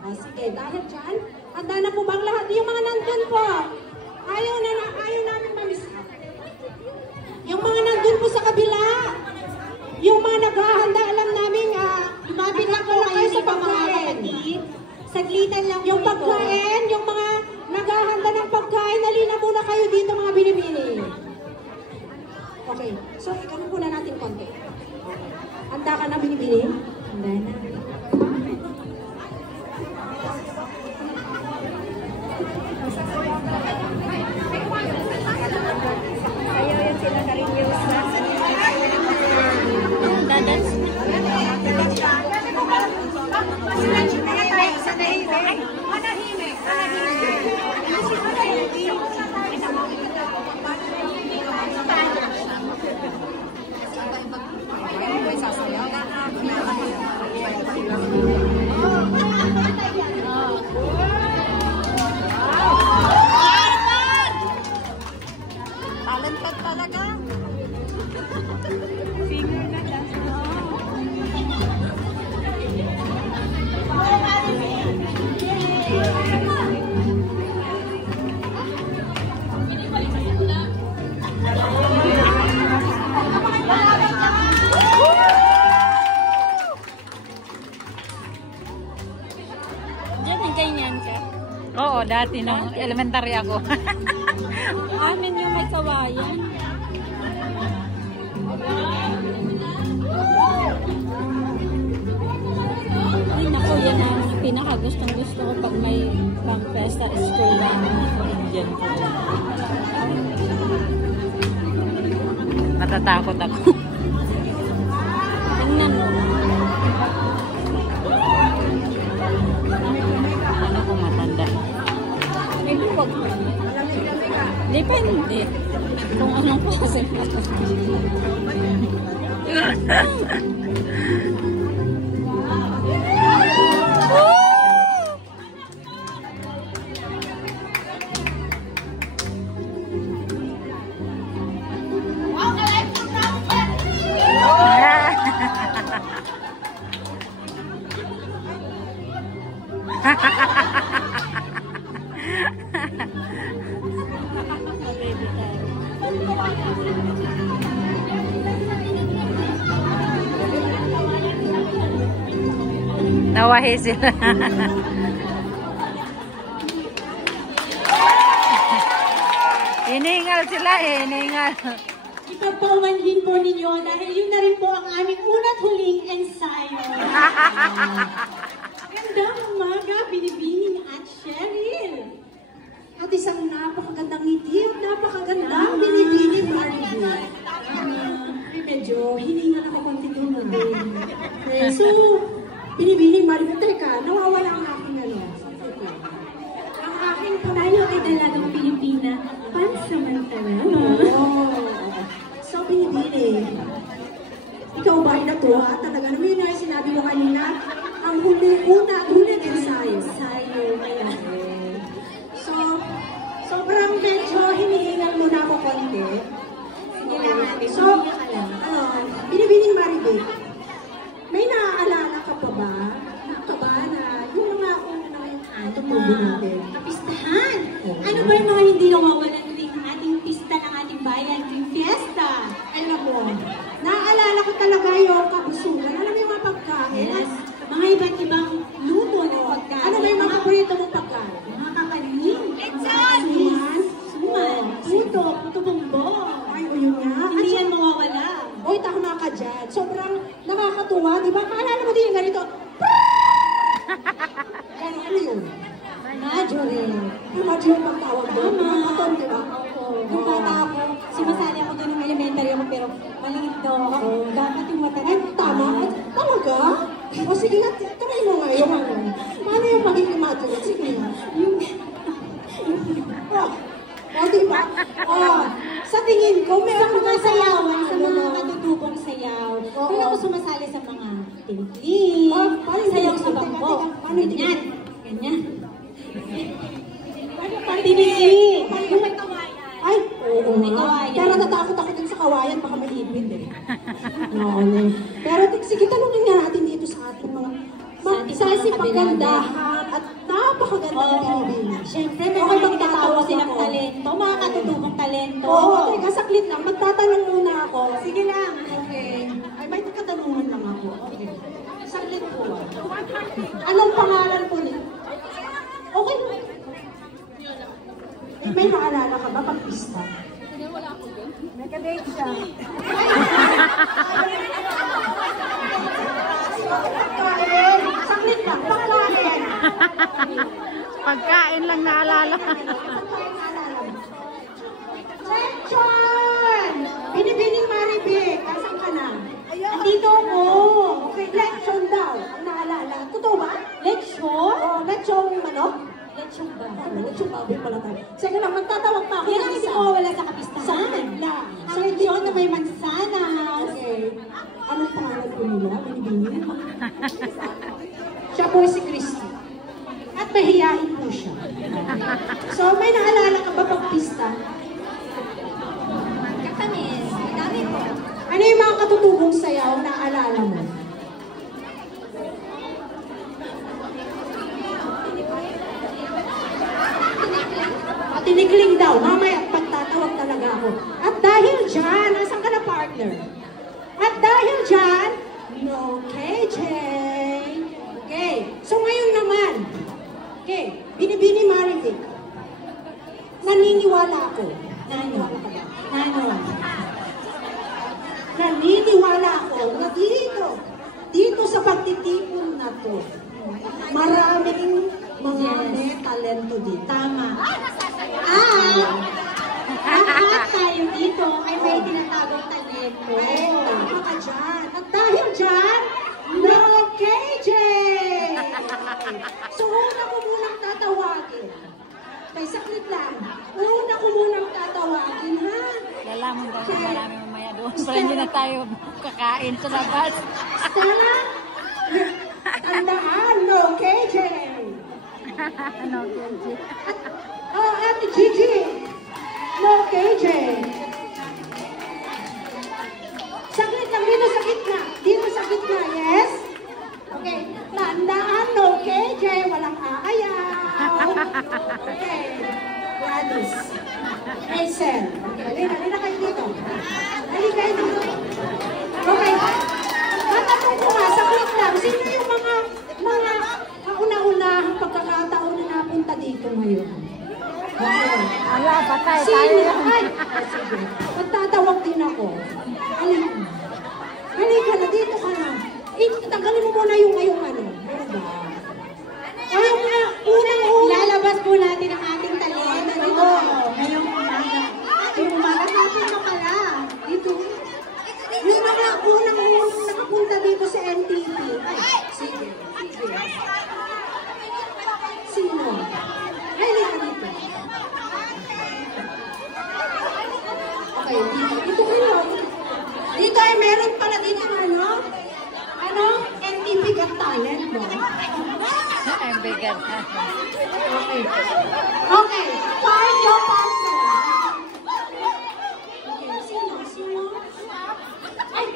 Sige, dahil dyan, handa na po bang lahat? Yung mga nandun po, ayaw namin mamis. Yung mga nandun po sa kabila, yung mga naghahanda, alam namin, lumapit lang po kayo sa pagkain. Saglitan lang yung pagkain, yung mga naghahanda ng pagkain, halina muna kayo dito mga binibini. Okay, so ikaw po na natin konti. Handa ka na binibini? Handa na. Ayaw yan sila Cariños na dadas. Talented talaga. Singer na lang. Diyan ang ganyan ka? Oo, dati nung elementary ako. Amin yung may kawayan. Ay, naku, yan ang pinakagustong gusto ko pag may pang festa school lang. Diyan po. Natatakot ako. Tingnan mo. Ano kung matanda? May buwag. Depende. Kung anong klase. Nawahi sila. Hiningal sila eh, hiningal. Ipagpaumanhin po ninyo dahil yun na rin po ang aming una't huling ensayo. Gandang umaga, Binibining at Cheryl. At isang napakagandang ngiti at napakagandang Binibining Maribel. Medyo hiningal ako konti doon. So, Binibining Maribel, teka, nawawala ang aking ano. Ang aking tayo ay dalagang Pilipina, pansamantala. So, Binibining, ikaw ba ay natuwa? Talaga naman yun yung sinabi mo kanina, ang huling ensayo. So, sobrang medyo hinihingal mo na ako konti. So, Binibining Maribel, may naaalala ka pa ba? Na yung mga unang movie natin? Kapistahan! Ano ba yung mga hindi nawawalan ng ating pista ng ating bayan, yung fiesta? Alam mo, naaalala ko talaga yung kabusugan. Alam mo yung mga pagkain? Yes. Mga iba't ibang luto ng pagkain. Ano ba yung mga paborito mong pagkain? Mga kakanin. Suman. Puto bumbong. Ay, o yun nga. Hindi yan mawawala. Oy, tama ka dyan. Sobrang nakakatuwa, di ba? Kaalala mo din yung ganito. Ano yun? Marjorie. Yung Marjorie pang tawag doon. Yung katon, di ba? Nung bata ako, sumasali ako doon ng elementary ako, pero maliit daw ako. Dapat yung matanda. Ay, tama. Talaga? O sige nga, try mo nga yung ano. Paano yung pagiging Marjorie? Sige nga. O, di ba? Sa tingin ko, may Sa mga sayawan, sa mga katutubong sayaw, doon ako sumasali sa mga tinikling, sayaw sa bangko. Ganyan. Tinikling. Yung may kawayan. Ay, oo May nga. kawayan. Pero natatakot ako dun sa kawayan, baka maipit eh. Oo, Pero sige, tanongin nga natin dito sa ating mga Sa ating sa mga pagandahan at napakaganda ng Pilipina. Siyempre, may mga magtatawa silang talento, mga katutubong talento. Oo, teka, saklit lang. Magtatanong muna ako. Sige lang. Okay. Ay, may katanungan lang ako. Okay. Saklit po. Anong pangalan po niyo? Okay. Eh, may naalala ka ba pag pista? May kadate siya. Pagkain. Saklit lang. Pagkain. Pagkain lang naalala. Lechon! Binibining Maribik. Asan ka na? Andito ako. Okay, lechon daw. Ang naalala. Totoo ba? Lechon? Oo, lechon manok. Lechon ba? Lechon baboy pala tayo. Sige lang, magtatawag pa ako. Yan ang hindi ko wala sa kapistahan. Saklit lang. Ang lechon na may mansanas. Okay. Anong pangalan ko nila? Binibining? Siya po si Christy. At mahihain po siya. So, may naalala ka ba pag pista? Katamis. Dami po. Ano yung mga katutubong sayaw na alala mo? Tinikling daw. Mamaya pagtatawag talaga ako. At dahil dyan, nasan ka na partner? At dahil dyan, no KJ. Okay. So ngayon naman, okay, Binibini Maribik. Naniniwala ako. Naniniwala ka ba? Naniniwala ako na dito sa pagtitipon na to, maraming mga may talento dito. Tama. Lahat tayo dito ay may tinatagong talento. Tama ka dyan. At dahil dyan, no KJ! So una ko munang tatawagin. Kay saklit lang. Una ko munang tatawagin, ha? Lalaman daw na marami mamaya doon. Para hindi na tayo kakain sa labas. Stella? Tandaan, no KJ! Ano, Kenji? Ate Gigi! No KJ! Saklit lang dito sa gitna. Dito sa gitna, yes? Okay. Tandaan, no KJ. Walang aayaw. Okay. Gladys. Hazel. Okay. Halina kayo dito. Halina kayo dito. Okay. Tatanong ko nga, saklit lang. Sino yung mga kauna-unahang pagkakataon na napunta dito ngayon? Okay. Ala, patay tayo. Sino? Ay! Sige. Magtatawag din ako. Halika. Halika na, dito ka na. Tanggalin mo muna yung ano. Ayun nga, unang-una. Lalabas po natin ang ating talento dito. Ngayong umaga. Ngayong umaga natin na pala. Dito. Yung mga unang-unang nakapunta dito sa NTV. Ay, sige. Sino? Halika dito. Okay, dito kayo. Dito ay meron pala din yung NTV Got Talent, no? Ay, bigat. Okay. Okay. Find your partner. Okay. Sino? Ay!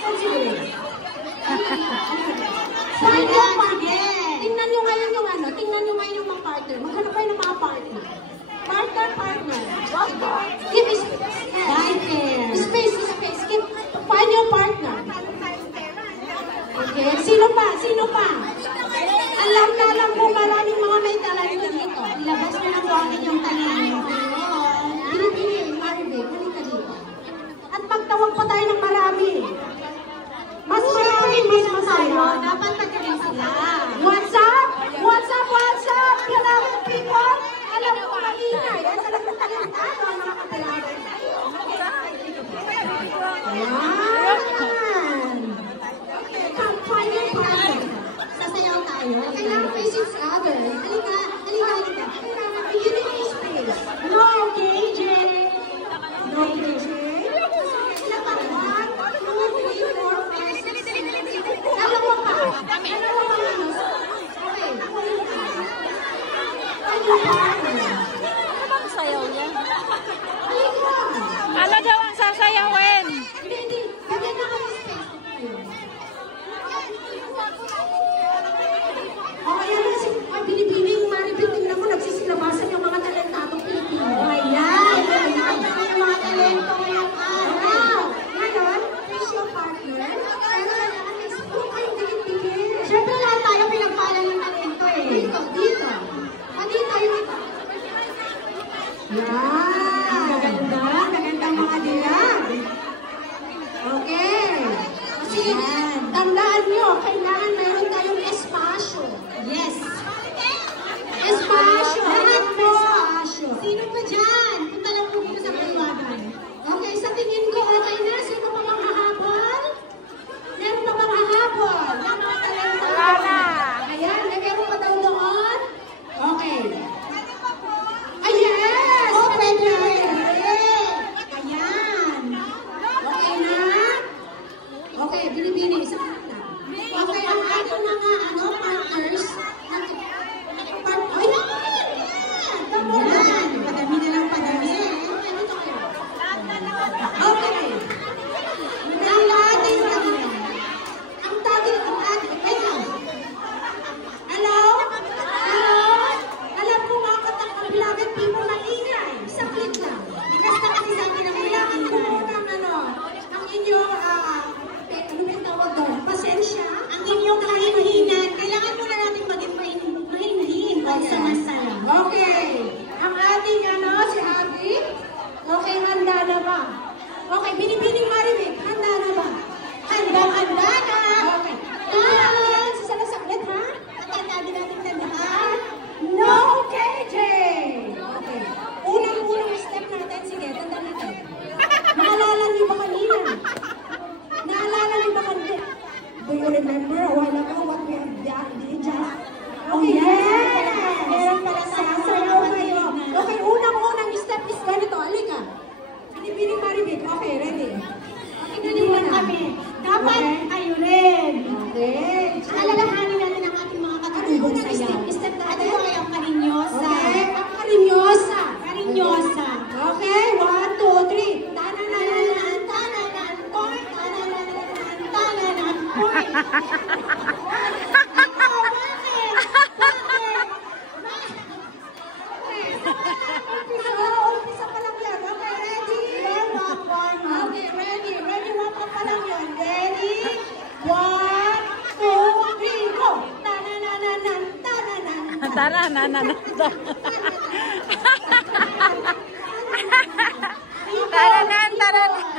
Saan si Grace? Find your partner. Tingnan nyo ngayon yung mga partner. Maghanap kayo ng mga partner. Partner. Give space. Space. Find your partner. Okay. Sino pa? Alam mo maraming mga may talento dito. Ilabas na lang po ang inyong talento. Binibini, Maribik, halika dito. At magtawag pa tayo ng marami. Mas marami, mas masaya. Dapat pagkain sila. What's up? Beloved people? Alam mo maingay. At alam mo talentado ang mga kapalaran. Yan. Okay, come find your partner. alalahanin natin ang ating mga katutubong sayaw. Step Ano ba ay ang karinyosa? Okay, ang karinyosa. Karinyosa. Okay, 1, 2, 3. Tanananan, tananan, koy, tanananan, tananan, koy. Ikaw, bakit? Umpisa pa lang yan. Okay, ready? Okay, ready. Ready, warm up pa lang yan. Ready? 1, 2, 3, go! Tanananan, tananan. Tara, nana. Tara na.